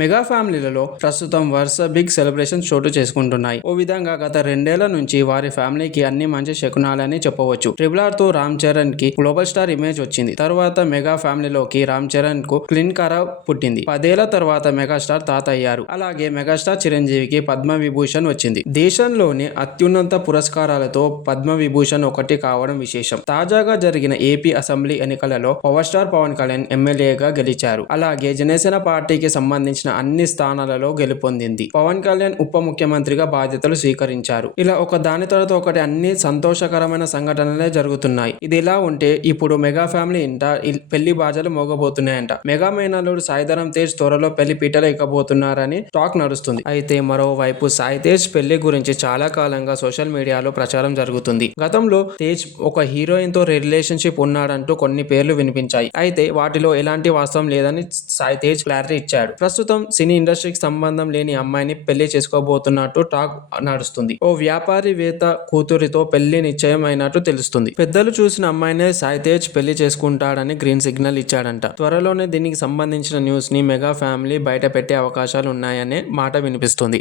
Mega ఫ్యామిలీలలో ప్రస్తుతం వరుస big celebrations చోటు చేసుకుంటున్నాయి. ఓ విధంగా గత 2 ఏళ్ల నుంచి వారి ఫ్యామిలీకి అన్ని మంచి శకునాలని చెప్పవచ్చు. ట్రిపుల్ R తో రామ్ చరణ్ కి గ్లోబల్ స్టార్ ఇమేజ్ వచ్చింది. తర్వాత మెగా ఫ్యామిలీలోకి రామ్ చరణ్ కు క్లీన్ కరా పుట్టింది. 10 ఏళ్ల తర్వాత మెగాస్టార్ తాత అయ్యారు. అలాగే మెగాస్టార్ చిరంజీవికి పద్మ విభూషణ్ వచ్చింది. దేశంలోని అత్యున్నత పురస్కారాలతో పద్మ విభూషణ్ ఒకటి కావడం విశేషం. తాజాగా జరిగిన ఏపీ అసెంబ్లీ ఎన్నికలలో పవర్ స్టార్ పవన్ కళ్యాణ్ ఎమ్మెల్యేగా గెలిచారు. అలాగే జనసేన పార్టీకి సంబంధించిన అన్ని స్థానాలలో గెలుపొందింది. పవన్ కళ్యాణ్ ఉప ముఖ్యమంత్రిగా బాధ్యతలు స్వీకరించారు. ఇలా ఒక దాని తర్వాత ఒకటి అన్ని సంతోషకరమైన సంఘటనలే జరుగుతున్నాయి. ఇది ఇలా ఉంటే ఇప్పుడు మెగా ఫ్యామిలీ ఇంట పెళ్లి బాజలు మోగబోతున్నాయంట. మెగా మేనల్లుడు సాయిధరమ్ తేజ్ త్వరలో పెళ్లి పీటలు ఎక్కబోతున్నారని టాక్ నడుస్తుంది. అయితే మరోవైపు సాయి తేజ్ పెళ్లి గురించి చాలా కాలంగా సోషల్ మీడియాలో ప్రచారం జరుగుతుంది. గతంలో తేజ్ ఒక హీరోయిన్ తో రిలేషన్షిప్ ఉన్నాడంటూ కొన్ని పేర్లు వినిపించాయి. అయితే వాటిలో ఎలాంటి వాస్తవం లేదని సాయి తేజ్ క్లారిటీ ఇచ్చాడు. ప్రస్తుతం సినీ ఇండస్ట్రీకి సంబంధం లేని అమ్మాయిని పెళ్లి చేసుకోబోతున్నట్టు టాక్ నడుస్తుంది. ఓ వ్యాపారివేత్త కూతురితో పెళ్లి నిశ్చయం అయినట్టు తెలుస్తుంది. పెద్దలు చూసిన అమ్మాయినే సాయి తేజ్ పెళ్లి చేసుకుంటాడని గ్రీన్ సిగ్నల్ ఇచ్చాడంట. త్వరలోనే దీనికి సంబంధించిన న్యూస్ ని మెగా ఫ్యామిలీ బయట పెట్టే అవకాశాలు ఉన్నాయనే మాట వినిపిస్తుంది.